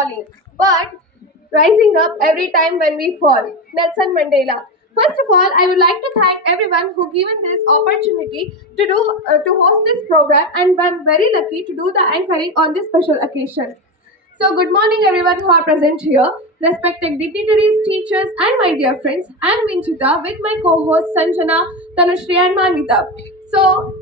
falling, but rising up every time when we fall. Nelson Mandela. First of all, I would like to thank everyone who given this opportunity to do uh, to host this program, and I'm very lucky to do the anchoring on this special occasion. So, good morning, everyone who are present here, respected dignitaries, teachers, and my dear friends. I'm Vinchita with my co-host Sanjana, Tanushree, and Manita. So,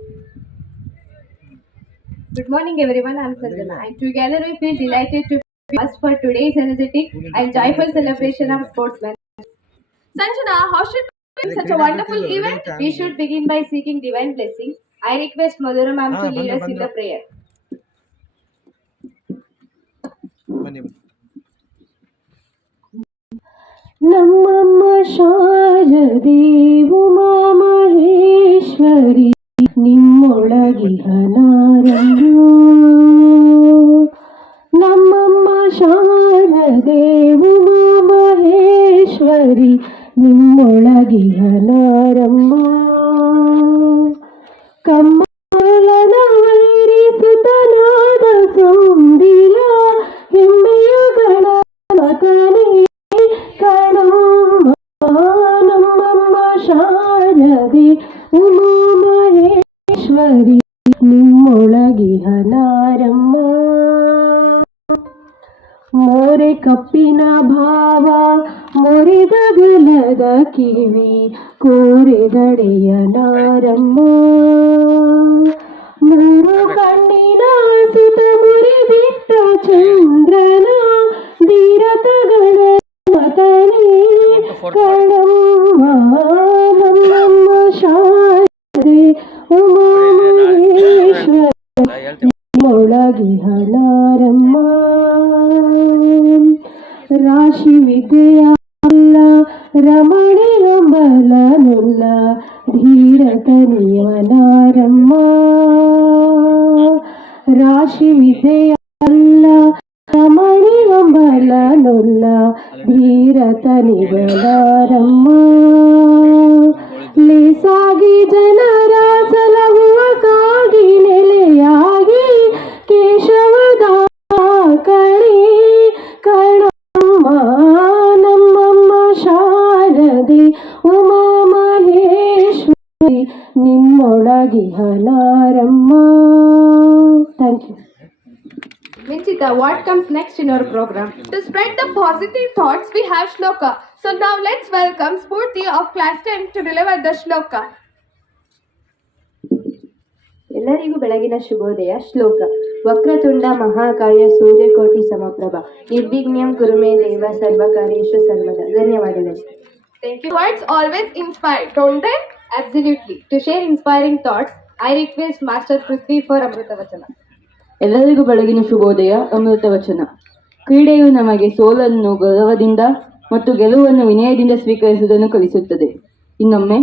Good morning, everyone. I'm Sanjana, and together we feel delighted to be asked for today's energetic and joyful celebration of sportsmen. Sanjana, how should we begin such a wonderful event? We should begin by seeking divine blessings. I request Madhura ma'am to Ah, lead ಬಂದ್ರು, us in the ಬಂದ್ರು. prayer. ಬನ್ನಿ ನಮ್ಮಮ್ಮ ಶಾರದೇವು ಮಹೇಶ್ವರಿ ನಿಮ್ಮೊಳಗಿಹನಾರನು ನಮ್ಮಮ್ಮ ಶಾರದೇವು ಮಹೇಶ್ವರಿ ನಿಮ್ಮೊಳಗಿಹನಾರಮ್ಮ ಕಮ್ಮಲನಾಯಿರಿಸುತ್ತನಾದ ಮೋರೆ ಕಪ್ಪಿನ ಭಾವ ಮೊರೆದಗಲದ ಕಿವಿ ಕೋರೆದಡೆಯ ನಾರಮ್ಮ ಮೂರು ಕಣ್ಣಿನ ಸುತ ಮುರಿದಿಟ್ಟ ಚಂದ್ರನ ಧೀರತಗಳ ಮತನೇ ಕಣಮ್ಮ ಬಲನುಲ್ಲ ಧೀರತನಿಗಳಾರಮ್ಮ ಲೇಸಾಗಿ ಜನರ ಸಲಹುವಕ್ಕಾಗಿ ನೆಲೆಯಾಗಿ ಕೇಶವದ ಕಳಿ ಕಣಮ್ಮ. ನಮ್ಮಮ್ಮ ಶಾರದೆ Uma Maheshwari ನಿಮ್ಮೊಳಗಿಹನಾರಮ್ಮ thank you. Vinchita, what comes next in our program? To spread the positive thoughts, we have Shloka. So, now let's welcome Spurti of Class 10 to deliver the Shloka. ಎಲ್ಲರಿಗೂ ಬೆಳಗಿನ ಶುಭೋದಯ ಶ್ಲೋಕ ವಕ್ರತುಂಡ ಮಹಾಕಾಯ ಸೂರ್ಯಕೋಟಿ ಸಮಪ್ರಭ ನಿರ್ವಿಘ್ನಂ ಕುರುಮೇ ದೇವ ಸರ್ವಕಾರ್ಯೇಶು ಸರ್ವದ ಧನ್ಯವಾದಗಳು Thank you. Words always inspire, don't they? Absolutely. To share inspiring thoughts, I request Master Prithvi for Amrita Vachana. ಎಲ್ಲರಿಗೂ ಬೆಳಗಿನ ಶುಭೋದಯ ಅಮೃತ ವಚನ. ಕ್ರೀಡೆಯು ನಮಗೆ ಸೋಲನ್ನು ಗೌರವದಿಂದ ಮತ್ತು ಗೆಲುವನ್ನು ವಿನಯದಿಂದ ಸ್ವೀಕರಿಸುವುದನ್ನು ಕಲಿಸುತ್ತದೆ. ಇನ್ನೊಮ್ಮೆ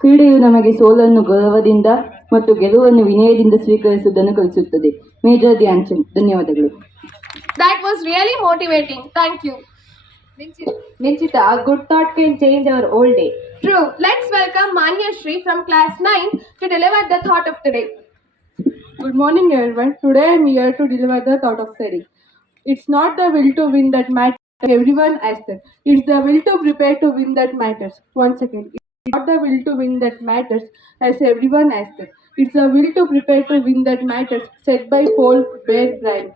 ಕ್ರೀಡೆಯು ನಮಗೆ ಸೋಲನ್ನು ಗೌರವದಿಂದ ಮತ್ತು ಗೆಲುವನ್ನು ವಿನಯದಿಂದ ಸ್ವೀಕರಿಸುವುದನ್ನು ಕಲಿಸುತ್ತದೆ. ಮೇಜರ್ ಧ್ಯಾನ್ಚಂದ್ ಧನ್ಯವಾದಗಳು. ನಿಂಚಿತ a good thought can change our whole day true let's welcome Manyashri from class nine to deliver the thought of today Good morning, everyone. Today I am here to deliver the thought of study. It's not the will to win that matters, everyone has that. It's the will to prepare to win that matters. One second. It's not the will to win that matters, as everyone has that. It's the will to prepare to win that matters, said by Paul Bear Bryant.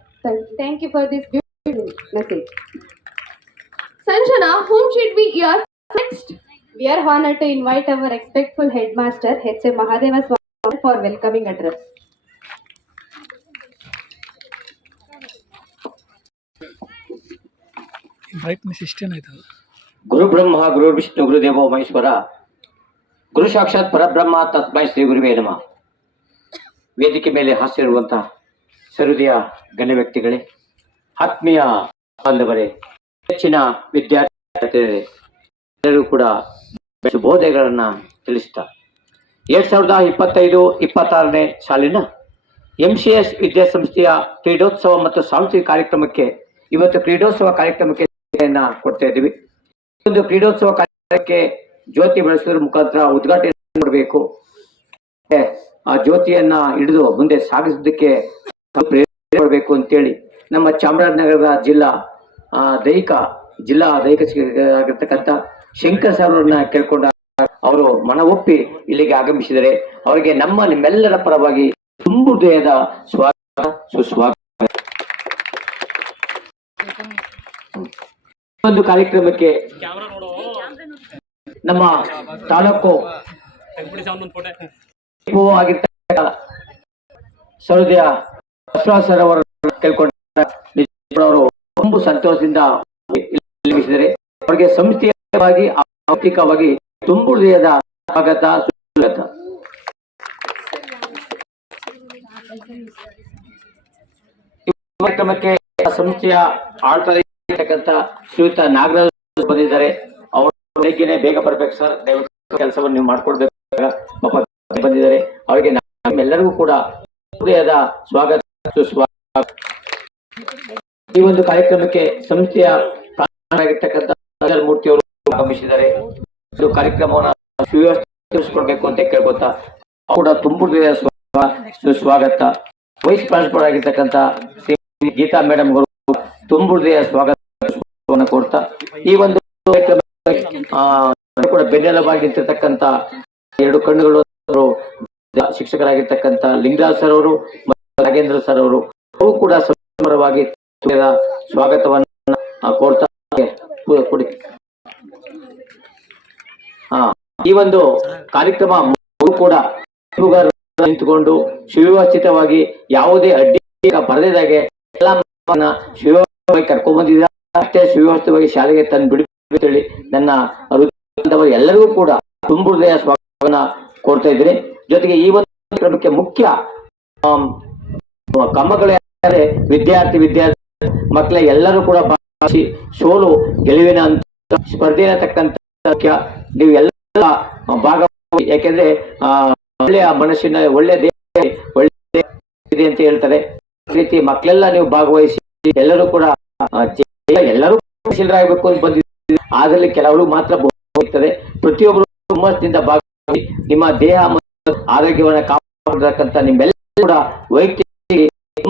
Thank you. For this beautiful message. Sanjana, whom should we hear next? We are honored to invite our respectful headmaster, H.A. Mahadeva Swami, for welcoming address. Brightness ಇಷ್ಟೇನಾಯ್ತದ ಗುರು ಬ್ರಹ್ಮ, ಗುರು ವಿಷ್ಣು ಗುರುದೇವೋ ಮಹೇಶ್ವರ. ಗುರು ಸಾಕ್ಷಾತ್ ಪರಬ್ರಹ್ಮ ತಸ್ಮೈ ಶ್ರೀ ಗುರುವೇ ನಮಃ. ವೇದಿಕೆ ಮೇಲೆ ಹಾಸಿರುವಂತಹ ಸರುದಿಯ ಗಣ್ಯ ವ್ಯಕ್ತಿಗಳೇ, ಆತ್ಮೀಯ ಬಾಂಧವರೇ, ಹೆಚ್ಚಿನ ವಿದ್ಯಾರ್ಥಿಗಳೇ, ಎಲ್ಲರೂ ಕೂಡ ಬೋಧೆಗಳನ್ನು ತಿಳಿಸ್ತಾ. ಎರಡ್ ಸಾವಿರದ ಇಪ್ಪತ್ತೈದು, ಇಪ್ಪತ್ತಾರನೇ ಸಾಲಿನ ಎಂ ಸಿ ಎಸ್ ವಿದ್ಯಾಸಂಸ್ಥೆಯ ಕ್ರೀಡೋತ್ಸವ ಮತ್ತು ಸಾಂಸ್ಕೃತಿಕ ಕಾರ್ಯಕ್ರಮಕ್ಕೆ ಇವತ್ತು ಕ್ರೀಡೋತ್ಸವ ಕಾರ್ಯಕ್ರಮಕ್ಕೆ ಚಾಲನೆಯನ್ನ ಕೊಡ್ತಾ ಇದ್ದೀವಿ. ಒಂದು ಕ್ರೀಡೋತ್ಸವ ಕಾರ್ಯಕ್ರಮಕ್ಕೆ ಜ್ಯೋತಿ ಬೆಳೆಸೋದ್ರ ಮುಖಾಂತರ ಉದ್ಘಾಟನೆ ಮಾಡಬೇಕು. ಆ ಜ್ಯೋತಿಯನ್ನ ಹಿಡಿದು ಮುಂದೆ ಸಾಗಿಸೋದಕ್ಕೆ ಮಾಡಬೇಕು ಅಂತೇಳಿ ನಮ್ಮ ಚಾಮರಾಜನಗರದ ಜಿಲ್ಲಾ ಆ, ದೈಹಿಕ ಜಿಲ್ಲಾ ದೈಹಿಕ ಆಗಿರ್ತಕ್ಕಂಥ ಶಂಕರ್ ಸರ್ ಅವರನ್ನ ಕೇಳ್ಕೊಂಡ ಅವರು ಮನ ಒಪ್ಪಿ ಇಲ್ಲಿಗೆ ಆಗಮಿಸಿದರೆ ಅವರಿಗೆ ನಮ್ಮ ನಿಮ್ಮೆಲ್ಲರ ಪರವಾಗಿ ತುಂಬು ಹೃದಯದ ಸ್ವಾಗತ ಸುಸ್ವಾಗತ. ಒಂದು ಕಾರ್ಯಕ್ರಮಕ್ಕೆ ನಮ್ಮ ತಾಲೂಕು ಸರೋದಯ ಸರ್ ಅವರು ಕೇಳ್ಕೊಂಡವರು ತುಂಬು ಸಂತೋಷದಿಂದ ನಿರ್ಮಿಸಿದರೆ ಅವರಿಗೆ ಸಂಸ್ಥೆಯವಾಗಿ ಆರ್ಥಿಕವಾಗಿ ತುಂಬು ಹೃದಯದ ಸ್ವಾಗತ, ಸುಸ್ವಾಗತ. ಕಾರ್ಯಕ್ರಮಕ್ಕೆ ಸಂಸ್ಥೆಯ ಆಳ್ತಕ್ಕಂಥ ಶ್ರೀಯುತ ನಾಗರಾಜ್ ಬಂದಿದ್ದಾರೆ. ಅವರು ಬೆಳಗ್ಗೆನೆ ಬೇಗ ಬರ್ಬೇಕು ಸರ್. ದಯವಿಟ್ಟು ಕೆಲಸವನ್ನು ನೀವು ಮಾಡ್ಕೊಡ್ಬೇಕು. ಬಂದಿದ್ದಾರೆ. ಅವರಿಗೆ ನಮ್ಮೆಲ್ಲರಿಗೂ ಕೂಡ ಹೃದಯದ ಸ್ವಾಗತ. ಈ ಒಂದು ಕಾರ್ಯಕ್ರಮಕ್ಕೆ ಸಂಸ್ಥೆಯ ಮೂರ್ತಿ ಅವರು ಆಗಮಿಸಿದ್ದಾರೆ. ಇದು ಕಾರ್ಯಕ್ರಮವನ್ನು ಸುವ್ಯವಸ್ಥಿತಗೊಳಿಸಿಕೊಡ್ಬೇಕು ಅಂತ ಕೇಳ್ಕೊತಾ ಕೂಡ ತುಂಬು ಹೃದಯದ ಸ್ವಾ- ಸುಸ್ವಾಗತ ವೈಸ್ ಪ್ರಿನ್ಸಿಪಲ್ ಆಗಿರ್ತಕ್ಕಂಥ ಗೀತಾ ಮೇಡಮ್ ಅವರು ತುಂಬು ಹೃದಯ ಸ್ವಾಗತವನ್ನು ಕೊಡ್ತಾ ಈ ಒಂದು ಕೂಡ ಬೆನ್ನೆಲುಬಾಗಿ ನಿಂತಿರ್ತಕ್ಕಂತ ಎರಡು ಕಣ್ಣುಗಳು ಶಿಕ್ಷಕರಾಗಿರ್ತಕ್ಕಂತ ಲಿಂಗರಾಜ್ ಸರ್ ಅವರು ರಾಗೇಂದ್ರ ಸರ್ ಅವರು ಅವು ಕೂಡ ಸಮರವಾಗಿ ಸ್ವಾಗತವನ್ನ ಕೊಡ್ತಾ ಕೊಡಿ. ಹಾ ಈ ಒಂದು ಕಾರ್ಯಕ್ರಮ ಕೂಡ ನಿಂತುಕೊಂಡು ಸುವ್ಯವಸ್ಥಿತವಾಗಿ ಯಾವುದೇ ಅಡ್ಡಿ ಬರದಿದ್ದಾಗೆ ಎಲ್ಲ ಶಿವ ಕರ್ಕೊಂಡ್ ಅಷ್ಟೇ ಸುವ್ಯವಸ್ಥಿತವಾಗಿ ಶಾಲೆಗೆ ತಂದು ಬಿಡಿ ನನ್ನ ಎಲ್ಲರಿಗೂ ಕೂಡ ತುಂಬು ಹೃದಯ ಸ್ವಾಗತವನ್ನ ಕೊಡ್ತಾ ಇದ್ದೀನಿ. ಜೊತೆಗೆ ಈ ಒಂದು ಕಾರ್ಯಕ್ರಮಕ್ಕೆ ಮುಖ್ಯ ಕ್ರಮಗಳೇ ವಿದ್ಯಾರ್ಥಿ ವಿದ್ಯಾರ್ಥಿ ಮಕ್ಕಳ ಎಲ್ಲರೂ ಕೂಡ ಸೋಲು ಗೆಲುವಿನ ಸ್ಪರ್ಧೆ ಮುಖ್ಯ. ನೀವು ಎಲ್ಲ ಭಾಗವಹಿಸಿ ಯಾಕೆಂದ್ರೆ ಆ, ಒಳ್ಳೆಯ ಮನಸ್ಸಿನ ಒಳ್ಳೆ ದೇಹ ಒಳ್ಳೆ ಇದೆ ಅಂತ ಹೇಳ್ತಾರೆ. ರೀತಿ ಮಕ್ಕಳೆಲ್ಲ ನೀವು ಭಾಗವಹಿಸಿ ಎಲ್ಲರೂ ಕೂಡ ಎಲ್ಲರೂ ಶಿಲ್ರಾಗಬೇಕು ಅಂತ ಬಂದಿದ್ದೀವಿ. ಆದಲ್ಲಿ ಕೆಲವರು ಮಾತ್ರ ಹೋಗ್ತದೆ ಪ್ರತಿಯೊಬ್ಬರು ಹುಮ್ಮಸ್ಸಿನಿಂದ ಭಾಗವಹಿಸಿ ನಿಮ್ಮ ದೇಹ ಮತ್ತು ಆರೋಗ್ಯವನ್ನು ಕಾಪಾಡತಕ್ಕಂಥ ನಿಮ್ಮೆಲ್ಲರೂ ಕೂಡ ವೈಯಕ್ತಿಕ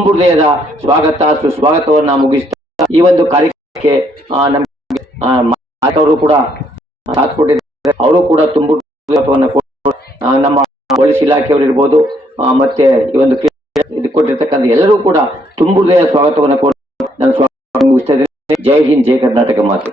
ಹೃದಯದ ಸ್ವಾಗತ, ಸುಸ್ವಾಗತವನ್ನು ಮುಗಿಸ್ತಾ ಈ ಒಂದು ಕಾರ್ಯಕ್ರಮಕ್ಕೆ ನಮಗೆ ಮಾತವರು ಕೂಡ ಸಾಥ್ ಕೊಟ್ಟಿದ್ದಾರೆ. ಅವರು ಕೂಡ ತುಂಬು ನಮ್ಮ ಪೊಲೀಸ್ ಇಲಾಖೆಯವರು ಇರ್ಬೋದು ಮತ್ತೆ ಈ ಒಂದು ಇದು ಕೊಟ್ಟಿರ್ತಕ್ಕಂಥ ಎಲ್ಲರೂ ಕೂಡ ತುಂಬು ಹೃದಯ ಸ್ವಾಗತವನ್ನು ಕೊಟ್ಟು ನಾನು ಸ್ವಾಗತ ಮುಗಿಸ್ತಾ ಇದ್ದೇನೆ. జై హింద్ జై కర్ణాటక మాకు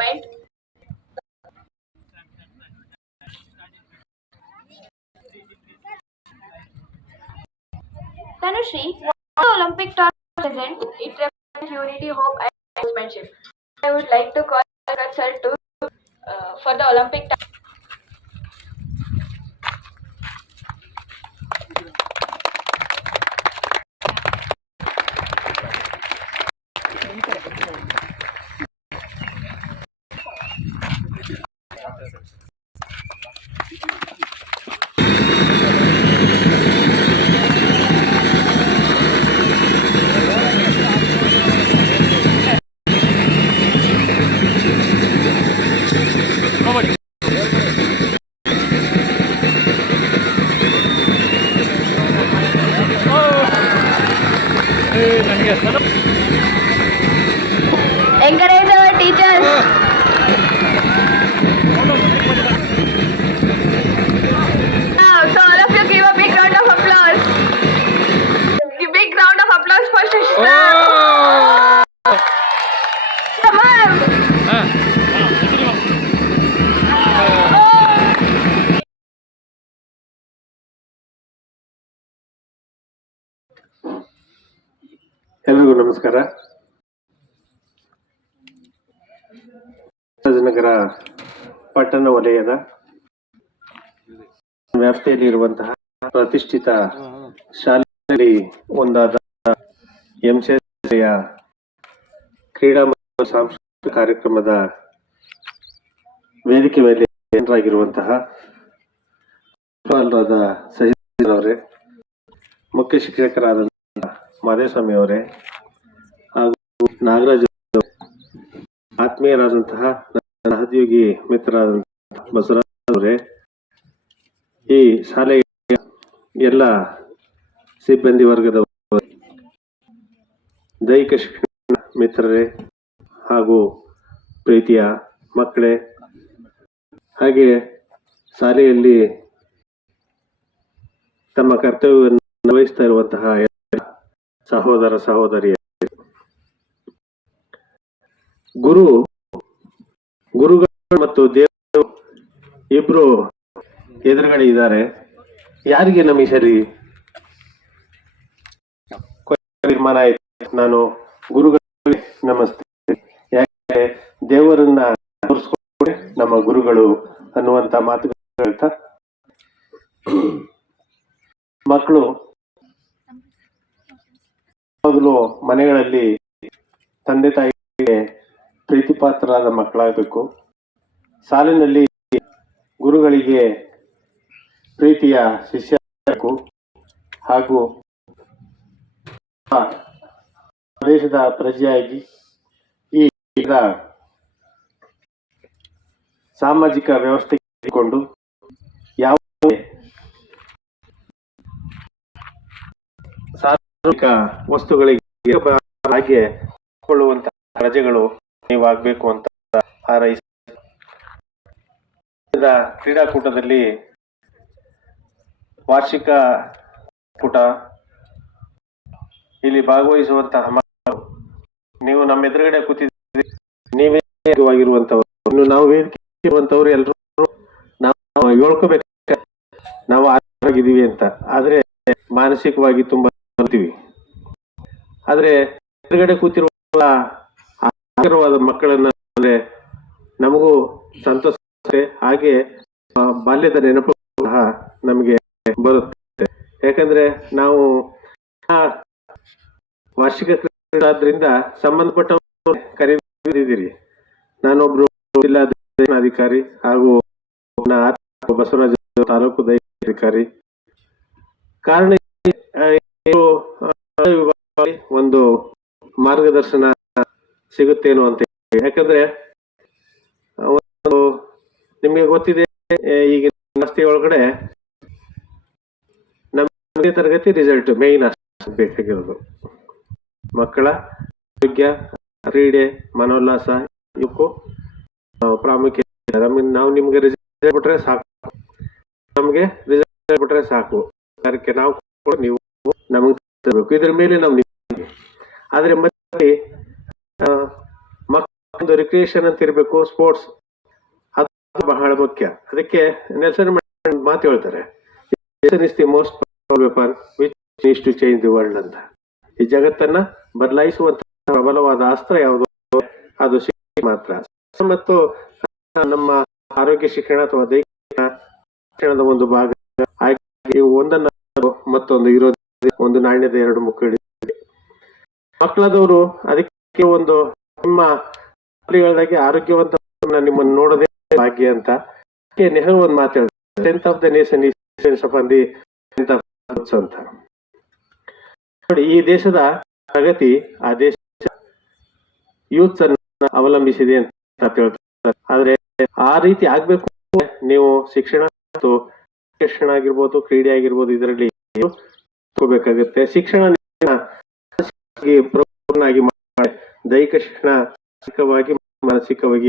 moment. Tanushree, the Olympic torch represent? It represents unity, hope, and sportsmanship. I would like to call sir to uh, for the Olympic torch. ನಮಸ್ಕಾರ ರಾಜನಗರ ಪಟ್ಟಣ ವಲಯದ ವ್ಯಾಪ್ತಿಯಲ್ಲಿ ಇರುವಂತಹ ಪ್ರತಿಷ್ಠಿತ ಶಾಲೆಯಲ್ಲಿ ಒಂದಾದ ಎಂಸಿಯ ಕ್ರೀಡಾ ಮತ್ತು ಸಾಂಸ್ಕೃತಿಕ ಕಾರ್ಯಕ್ರಮದ ವೇದಿಕೆ ಮೇಲೆ ಆಗಿರುವಂತಹ ಸಹಿತ ಅವರೇ, ಮುಖ್ಯ ಶಿಕ್ಷಕರಾದ ಮಾದೇಸ್ವಾಮಿ ಅವರೇ ನಾಗರಾಜ್ ಆತ್ಮೀಯರಾದಂತಹ ನನ್ನ ಸಹದ್ಯೋಗಿ ಮಿತ್ರರಾದಂತಹ ಬಸವರಾಜ್ ಅವರೇ, ಈ ಶಾಲೆಯ ಎಲ್ಲ ಸಿಬ್ಬಂದಿ ವರ್ಗದ ದೈಹಿಕ ಶಿಕ್ಷಣ ಮಿತ್ರರೇ ಹಾಗೂ ಪ್ರೀತಿಯ ಮಕ್ಕಳೇ, ಹಾಗೆ ಶಾಲೆಯಲ್ಲಿ ತಮ್ಮ ಕರ್ತವ್ಯವನ್ನು ನಿರ್ವಹಿಸ್ತಾ ಇರುವಂತಹ ಸಹೋದರ ಸಹೋದರಿಯ ಗುರು, ಗುರುಗಳು ಮತ್ತು ದೇವರು ಇಬ್ರು ಎದುರುಗಡೆ ಇದ್ದಾರೆ. ಯಾರಿಗೆ ನಮಗೆ ಸರಿ? ತೀರ್ಮಾನ ಆಯ್ತು. ನಾನು ಗುರುಗಳಿಗೆ ನಮಸ್ತೆ. ಯಾಕೆ? ದೇವರನ್ನ ತೋರಿಸ್ಕೊಂಡೆ ನಮ್ಮ ಗುರುಗಳು ಅನ್ನುವಂತ ಮಾತು ಹೇಳ್ತಾ. ಮಕ್ಕಳು, ಮೊದಲು ಮನೆಗಳಲ್ಲಿ ತಂದೆ ತಾಯಿಗೆ ಪ್ರೀತಿಪಾತ್ರರಾದ ಮಕ್ಕಳಾಗಬೇಕು. ಸಾಲಿನಲ್ಲಿ ಗುರುಗಳಿಗೆ ಪ್ರೀತಿಯ ಶಿಷ್ಯ ಹಾಗೂ ದೇಶದ ಪ್ರಜೆಯಾಗಿ ಈ ಸಾಮಾಜಿಕ ವ್ಯವಸ್ಥೆ ಯಾವ ಯಾವುದೇ ಸಾರ್ವಜನಿಕ ವಸ್ತುಗಳಿಗೆ ಹಾಗೆ ಪ್ರಜೆಗಳು ನೀವಾಗಬೇಕು ಅಂತ ಹಾರೈಸಿದ ಕ್ರೀಡಾಕೂಟದಲ್ಲಿ ವಾರ್ಷಿಕ ಕೂಟ. ಇಲ್ಲಿ ಭಾಗವಹಿಸುವಂತಹ ನೀವು ನಮ್ಮ ಎದುರುಗಡೆ ಕೂತಿದ್ದೀರಿ. ನೀವೇ ಇನ್ನು ನಾವು ವೇದಿಕೆ ಎಲ್ಲರೂ ನಾವು ಹೇಳ್ಕೋಬೇಕು ನಾವು ಆರೋಗ್ಯವಾಗಿದ್ದೀವಿ ಅಂತ. ಆದ್ರೆ ಮಾನಸಿಕವಾಗಿ ತುಂಬಾ ಆದ್ರೆ ಎದುರುಗಡೆ ಕೂತಿರುವ ಆಕರವಾದ ಮಕ್ಕಳನ್ನ ಅಂದ್ರೆ ನಮಗೂ ಸಂತೋಷ ಹಾಗೆ ಬಾಲ್ಯದ ನೆನಪು ಸಹ ನಮಗೆ ಬರುತ್ತೆ. ಯಾಕಂದ್ರೆ ನಾವು ವಾರ್ಷಿಕ ಕ್ರೀಡಾದ್ರಿಂದ ಸಂಬಂಧಪಟ್ಟ ಕರೆದಿದ್ದೀರಿ. ನಾನೊಬ್ರು ಜಿಲ್ಲಾಧಿಕಾರಿ ಹಾಗೂ ಬಸವರಾಜ ತಾಲೂಕು ಅಧಿಕಾರಿ ಕಾರಣ ಒಂದು ಮಾರ್ಗದರ್ಶನ ಸಿಗುತ್ತೇನೋ ಅಂತ. ಯಾಕಂದ್ರೆ ಒಂದು ನಿಮಗೆ ಗೊತ್ತಿದೆ ಈಗ ವ್ಯವಸ್ಥೆ ಒಳಗಡೆ ನಮಗೆ ತರಗತಿ ರಿಸಲ್ಟ್ ಮೇಯ್ನ್ ಅಷ್ಟು ಬೇಕಾಗಿರೋದು ಮಕ್ಕಳ ಆರೋಗ್ಯ, ಕ್ರೀಡೆ, ಮನೋಲ್ಲಾಸ ಇವಕ್ಕೂ ಪ್ರಾಮುಖ್ಯತೆ ನಮಗೆ, ನಾವು ನಿಮ್ಗೆ ರಿಸಲ್ಟ್ ಬಿಟ್ರೆ ಸಾಕು ನಮ್ಗೆ ರಿಸಲ್ಟ್ ಬಿಟ್ರೆ ಸಾಕು ಅದಕ್ಕೆ ನಾವು ನೀವು ನಮಗೆ ಇದ್ರ ಮೇಲೆ ನಾವು. ಆದ್ರೆ ಒಂದು ರಿಕ್ರಿಯೇಷನ್ ಅಂತ ಇರಬೇಕು ಸ್ಪೋರ್ಟ್ಸ್ ಅದು ಬಹಳ ಮುಖ್ಯ. ಅದಕ್ಕೆ ನೆಲ್ಸನ್ ಮಾತು ಹೇಳ್ತಾರೆ most which needs to change the world ಅಂತ. ಈ ಜಗತ್ತನ್ನ ಬದಲಾಯಿಸುವಂತ ಪ್ರಬಲವಾದ ಅಸ್ತ್ರ ಯಾವುದು? ಅದು ಶಿಕ್ಷಣ ಮಾತ್ರ. ಮತ್ತು ನಮ್ಮ ಆರೋಗ್ಯ ಶಿಕ್ಷಣ ಅಥವಾ ದೈಹಿಕ ಶಿಕ್ಷಣದ ಒಂದು ಭಾಗ. ಹಾಗೆ ಒಂದನ್ನ ಮತ್ತೊಂದು ಇರೋದು ಒಂದು ನಾಣ್ಯದ ಎರಡು ಮುಕ್ಕಳಿ ಮಕ್ಕಳದವರು ಅದಕ್ಕೆ ಒಂದು ನಿಮ್ಮ ಹೇಳ್ದಾಗೆ ಆರೋಗ್ಯವಂತ ನಿಮ್ಮನ್ನು ನೋಡೋದೇ ಭಾಗ್ಯ ಅಂತ. ನೆಹರು ಒಂದು ಮಾತು ಟೆಂತ್ ಆಫ್ ದ ನೇಷನ್ ಅಂತ. ನೋಡಿ, ಈ ದೇಶದ ಪ್ರಗತಿ, ಆ ದೇಶ ಯೂತ್ಸ್ ಅನ್ನ ಅವಲಂಬಿಸಿದೆ ಅಂತ ಹೇಳ್ತಾರೆ. ಆದ್ರೆ ಆ ರೀತಿ ಆಗ್ಬೇಕು ನೀವು ಶಿಕ್ಷಣ ಮತ್ತು ಶಿಕ್ಷಣ ಆಗಿರ್ಬೋದು, ಕ್ರೀಡೆ ಆಗಿರ್ಬೋದು, ಇದರಲ್ಲಿ ಹೋಗ್ಬೇಕಾಗುತ್ತೆ ಶಿಕ್ಷಣ ದೈಹಿಕ ಶಿಕ್ಷಣ ಮಾನಸಿಕವಾಗಿ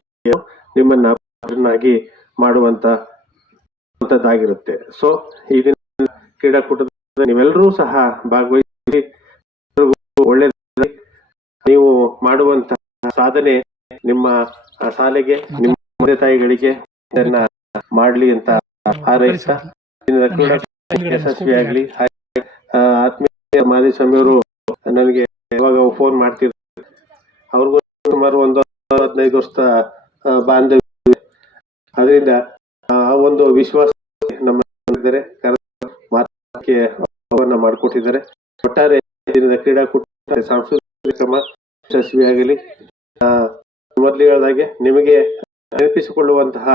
ನಿಮ್ಮನ್ನ ಪ್ರಬುದ್ಧನಾಗಿ ಮಾಡುವಂತದ್ದಾಗಿರುತ್ತೆ ಸೊ ಈ ದಿನ ಕ್ರೀಡಾಕೂಟದ ನೀವೆಲ್ಲರೂ ಸಹ ಭಾಗವಹಿಸಿ ಒಳ್ಳೆ ನೀವು ಮಾಡುವಂತ ಸಾಧನೆ ನಿಮ್ಮ ಶಾಲೆಗೆ ನಿಮ್ಮ ತಂದೆ ತಾಯಿಗಳಿಗೆ ಇದನ್ನ ಮಾಡ್ಲಿ ಅಂತ ಹಾರೈಸ್ತಾ ದಿನದ ಕ್ರೀಡಾಕೂಟ ಯಶಸ್ವಿ ಆಗ್ಲಿ. ಆತ್ಮೀಯ ಮಾದೇಸ್ವಾಮಿ ಸ್ವಾಮಿಯವರು ನನಗೆ ಯಾವಾಗ ಫೋನ್ ಮಾಡ್ತಿರ್ತಾರೆ ಅವ್ರಿಗೂ ಸುಮಾರು ಒಂದು ಹದಿನೈದು ವರ್ಷ ಬಾಂಧವ್ಯ. ಅದರಿಂದ, ಆ ಒಂದು ವಿಶ್ವಾಸ ನಮ್ಮ ಅವನ್ನ ಮಾಡಿಕೊಟ್ಟಿದ್ದಾರೆ. ಒಟ್ಟಾರೆ ಕ್ರೀಡಾಕೂಟ ಸಾಂಸ್ಕೃತಿಕ ಕ್ರಮ ಯಶಸ್ವಿಯಾಗಲಿ ಮೊದಲು ಹೇಳಿದಾಗೆ ನಿಮಗೆ ನೆನಪಿಸಿಕೊಳ್ಳುವಂತಹ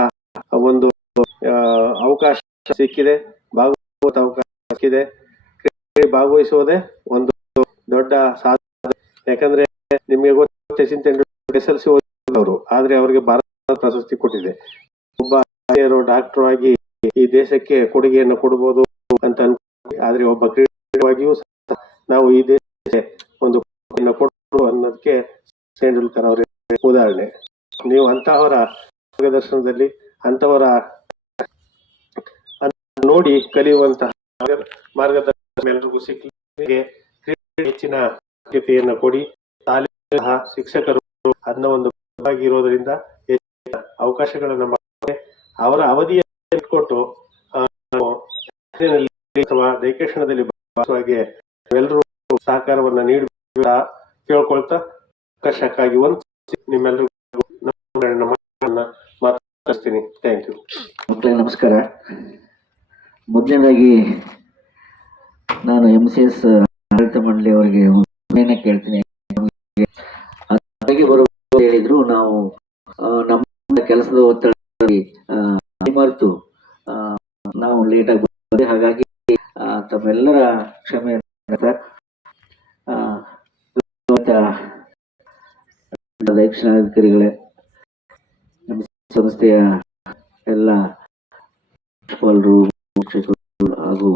ಒಂದು ಅವಕಾಶ ಸಿಕ್ಕಿದೆ. ಭಾಗವಹಿಸುವಂತ ಅವಕಾಶ ಸಿಕ್ಕಿದೆ. ಭಾಗವಹಿಸುವುದೇ ಒಂದು ದೊಡ್ಡ ಸಾಧನೆ. ಯಾಕಂದ್ರೆ ನಿಮಗೆ ಗೊತ್ತ Sachin Tendulkar S L C ಓದಿದವರು ಆದ್ರೆ ಅವರಿಗೆ ಭಾರತ ಪ್ರಶಸ್ತಿ ಕೊಟ್ಟಿದೆ. ಒಬ್ಬ ಡಾಕ್ಟರ್ ಆಗಿ ಈ ದೇಶಕ್ಕೆ ಕೊಡುಗೆಯನ್ನು ಕೊಡಬಹುದು ಅಂತ. ಆದ್ರೆ ಒಬ್ಬ ಕ್ರೀಡೆವಾಗಿಯೂ ನಾವು ಈ ದೇಶಕ್ಕೆ ಒಂದು ಕೊಡಬಹುದು ಅನ್ನೋದಕ್ಕೆ ತೆಂಡೂಲ್ಕರ್ ಅವರ ಉದಾಹರಣೆ. ನೀವು ಅಂತಹವರ ಮಾರ್ಗದರ್ಶನದಲ್ಲಿ ಅಂತವರ ನೋಡಿ ಕಲಿಯುವಂತಹ ಮಾರ್ಗ- ಮಾರ್ಗದರ್ಶನ ಎಲ್ರಿಗೂ ಸಿಕ್ಕಿ ಹೆಚ್ಚಿನ ಕೊಡಿ. ಶಾಲೆಯ ಶಿಕ್ಷಕರು ಅದನ್ನ ಒಂದು ಇರೋದ್ರಿಂದ ಅವಕಾಶಗಳನ್ನು ಮಾಡಿ ಅವರ ಅವಧಿಯ ಶಾಲೆಯಲ್ಲಿ ಅಥವಾ ದೈಹಿಕ ಭಾಗವಾಗಿ ಎಲ್ಲರೂ ಸಹಕಾರವನ್ನ ನೀಡಬೇಕು ಕೇಳ್ಕೊಳ್ತಾ ಅವಕಾಶಕ್ಕಾಗಿ ಒಂದು ನಿಮ್ಮೆಲ್ಲರಿಗೂ ಯು ಮಕ್ಕಳಿಗೆ ನಮಸ್ಕಾರ. ಮೊದಲನೇದಾಗಿ ನಾನು ಎಂ ಸಿ ಎಸ್ ಆಡಳಿತ ಮಂಡಳಿ ಅವರಿಗೆ ಕೇಳ್ತೀನಿ. ಹೇಳಿದ್ರು ನಾವು ನಮ್ಮ ಕೆಲಸದ ಒತ್ತಡದಲ್ಲಿ ಆ, ಮರೆತು ನಾವು ಲೇಟಾಗಿ ಆಗಿ ಹಾಗಾಗಿ ತಮ್ಮೆಲ್ಲರ ಕ್ಷಮೆ ಸರ್. ದಕ್ಷಿಣಾಧಿಕಾರಿಗಳೇ ನಮ್ಮ ಸಂಸ್ಥೆಯ ಎಲ್ಲ ಶಿಕ್ಷಕರು ಹಾಗೂ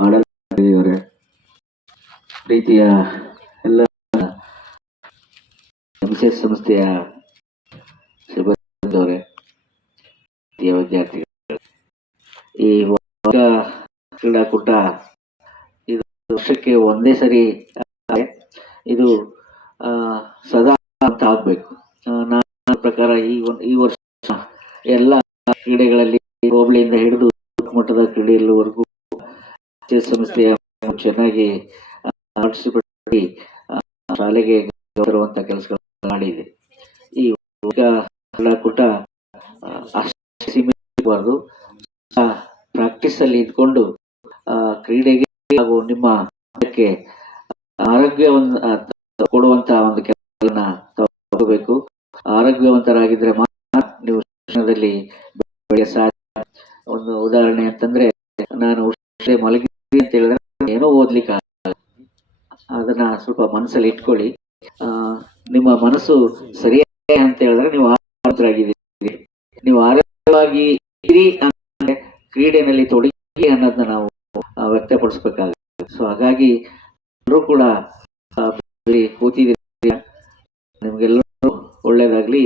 ಆಡಳಿತವರೇ ಪ್ರೀತಿಯ ವಿಶೇಷ ಸಂಸ್ಥೆಯ ಸಿಬ್ಬಂದಿಯವರೇ ವಿದ್ಯಾರ್ಥಿಗಳು. ಈ ಕ್ರೀಡಾಕೂಟ ಇದು ವರ್ಷಕ್ಕೆ ಒಂದೇ ಸರಿ ಇದು ಸದಾ ಅಂತ ಆಗ್ಬೇಕು. ನನ್ನ ಪ್ರಕಾರ ಈ ಈ ವರ್ಷ ಎಲ್ಲ ಕ್ರೀಡೆಗಳಲ್ಲಿ ಹೋಬಳಿಯಿಂದ ಹಿಡಿದು ಮಟ್ಟದ ಕ್ರೀಡೆಯಲ್ಲಿವರೆಗೂ ಸಂಸ್ಥೆಯ ಚೆನ್ನಾಗಿ ಪಾರ್ಟಿಸಿಪೇಟ್ ಮಾಡಿ ಶಾಲೆಗೆ ಬರುವಂತ ಕೆಲಸಗಳನ್ನು ಮಾಡಿದೆ ಈ ವರ್ಗ ಕ್ರೀಡಾಕೂಟ ಆ, ಅಷ್ಟೇ ಸೀಮಿತವಾಗಬಾರ್ದು ಪ್ರಾಕ್ಟೀಸ್ ಅಲ್ಲಿ ಇದ್ಕೊಂಡು ಕ್ರೀಡೆಗೆ ಹಾಗೂ ನಿಮ್ಮ ಆರೋಗ್ಯವನ್ನು ಕೊಡುವಂತಹ ಕೊಡುವಂತ ಒಂದು ಕೆಲಸಗಳನ್ನ ತಗೋಬೇಕು. ಆರೋಗ್ಯವಂತರಾಗಿದ್ರೆ ಮಾತ್ರ ನೀವು ಶಿಕ್ಷಣದಲ್ಲಿ ಒಂದು ಉದಾಹರಣೆ ಅಂತಂದ್ರೆ, ನಾನು ಮಲಗಿದ್ವಿ ಅಂತ ಹೇಳಿದ್ರೆ ಏನೋ ಓದ್ಲಿಕ್ಕೆ. ಅದನ್ನ ಸ್ವಲ್ಪ ಮನಸ್ಸಲ್ಲಿ ಇಟ್ಕೊಳ್ಳಿ. ನಿಮ್ಮ ಮನಸ್ಸು ಸರಿಯಾಗಿದೆ ಅಂತ ಹೇಳಿದ್ರೆ ನೀವು ನೀವು ಆರೋಗ್ಯವಾಗಿ ಕ್ರೀಡೆನಲ್ಲಿ ತೊಡಗಿ ಅನ್ನೋದನ್ನ ನಾವು ವ್ಯಕ್ತಪಡಿಸ್ಬೇಕಾಗುತ್ತೆ. ಸೊ ಹಾಗಾಗಿ ಎಲ್ಲರೂ ಕೂಡ ಕೂತಿದ್ದೀರಿ? ನಿಮ್ಗೆಲ್ಲರೂ ಒಳ್ಳೇದಾಗ್ಲಿ.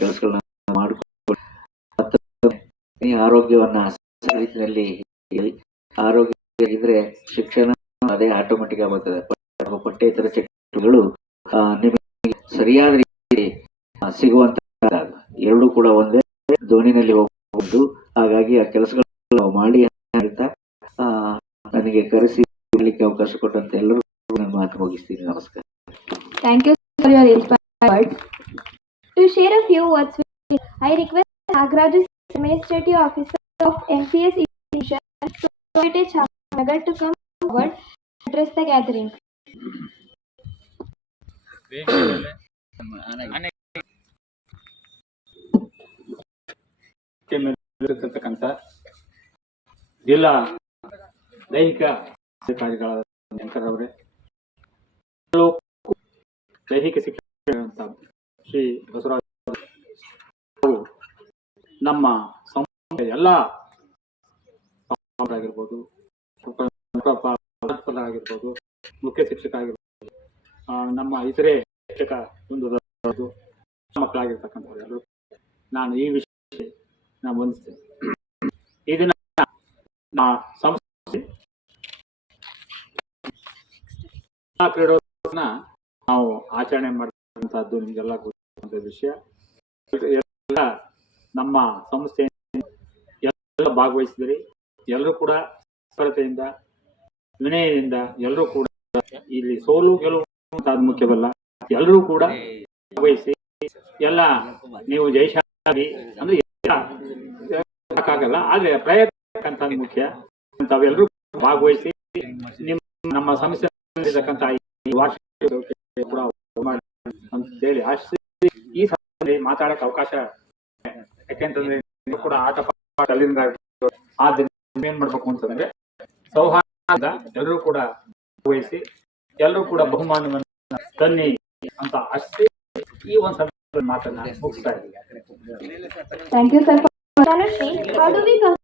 ಕೆಲಸಗಳನ್ನ ಮಾಡಿಕೊಂಡು ಆರೋಗ್ಯವನ್ನ ರೀತಿಯಲ್ಲಿ ಆರೋಗ್ಯ ಇದ್ರೆ ಶಿಕ್ಷಣ ಅದೇ ಆಟೋಮೆಟಿಕ್ ಆಗಿ ಬರ್ತದೆ. ಪಠ್ಯೇತರ ಚಟುವಟಿಕೆಗಳು ನಿಮಗೆ ಸರಿಯಾದ ಸಿಗುವಂತ ಎರಡು ಕೂಡ ಒಂದೇ ದೋಣಿನಲ್ಲಿ ಹೋಗಬಹುದು ಹಾಗಾಗಿ ಆ ಕೆಲಸಗಳನ್ನು ಮಾಡಿ ನನಗೆ ಕರೆಸಿ ಹೇಳಲಿಕ್ಕೆ ಅವಕಾಶ ಕೊಟ್ಟಂತ ಎಲ್ಲರೂ ನನ್ನ ಮಾತು ಮುಗಿಸ್ತೀನಿ ನಮಸ್ಕಾರ thank you for your inspired to share a few words I request Nagaraju administrative officer of M P to come forward address the gathering ಅನೆ ಇರತಕ್ಕಂಥ ಜಿಲ್ಲಾ ದೈಹಿಕ ಅಧಿಕಾರಿಗಳಾದ ಶಂಕರವರೇ ದೈಹಿಕ ಶಿಕ್ಷಣ ಶ್ರೀ ಬಸವರಾಜ ಅವರು ನಮ್ಮ ಸಂಸ್ಥೆ ಎಲ್ಲ ಆಗಿರ್ಬೋದು ಆಗಿರ್ಬೋದು, ಮುಖ್ಯ ಶಿಕ್ಷಕ ಆಗಿರ್ಬೋದು ನಮ್ಮ ಇತರೆ ಶಿಕ್ಷಕ ಒಂದು ಮಕ್ಕಳಾಗಿರ್ತಕ್ಕಂಥವ್ರು ಎಲ್ಲರೂ ನಾನು ಈ ವಿಷಯ ನಾನು ವಂದಿಸ್ತೇನೆ ಇದನ್ನ ಸಂಸ್ಥೆ ಕ್ರೀಡೋತ್ಸವನ ನಾವು ಆಚರಣೆ ಮಾಡಿದಂಥದ್ದು ನಿಮಗೆಲ್ಲ ಗೊತ್ತಿರುವಂತ ವಿಷಯ. ಎಲ್ಲ ನಮ್ಮ ಸಂಸ್ಥೆ ಎಲ್ಲ ಭಾಗವಹಿಸಿದ್ರಿ ಎಲ್ಲರೂ ಕೂಡ ಸ್ಪರ್ಧೆಯಿಂದ ವಿನಯದಿಂದ ಎಲ್ಲರೂ ಕೂಡ ಇಲ್ಲಿ ಸೋಲು ಗೆಲುವು ಮುಖ್ಯವಲ್ಲ. ಎಲ್ಲರೂ ಕೂಡ ಭಾಗವಹಿಸಿ ಎಲ್ಲ ನೀವು ಜಯಶಾಲಿ ಅಂದ್ರೆ ಆಗಲ್ಲ ಆದ್ರೆ ಪ್ರಯತ್ನ ಅಂತ ಮುಖ್ಯ. ತಾವೆಲ್ಲರೂ ಭಾಗವಹಿಸಿ ನಿಮ್ ನಮ್ಮ ಸಮಸ್ಯೆ ಕೂಡ ಮಾಡಿ ಅಂತ ಹೇಳಿ ಆಶಿಸಿ ಈ ಸಮಯದಲ್ಲಿ ಮಾತಾಡಕ್ ಅವಕಾಶ ಯಾಕೆಂತಂದ್ರೆ ಕೂಡ ಆಟ ಪಾಠ ಅಲ್ಲಿಂದ ಆದ್ರೆ ಏನ್ ಮಾಡ್ಬೇಕು ಅಂತಂದ್ರೆ ಸೌಹಾರ್ದ ಎಲ್ಲರೂ ಕೂಡ ಭಾಗವಹಿಸಿ ಎಲ್ಲರೂ ಕೂಡ ಬಹುಮಾನವನ್ನು ತನ್ನಿ ಅಂತ ಅಷ್ಟೇ ಈ ಒಂದು ಸಂದರ್ಭದಲ್ಲಿ ಮಾತನ್ನ ಮುಗಿಸ್ತಾ ಇದ್ದೀನಿ. Honestly, how do we come?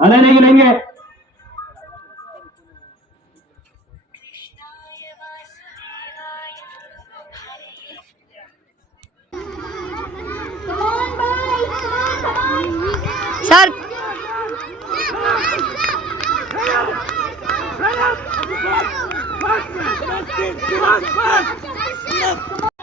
अरे नहीं लेंगे सर ಅದೇ ಹೆಂಗೆ Sir.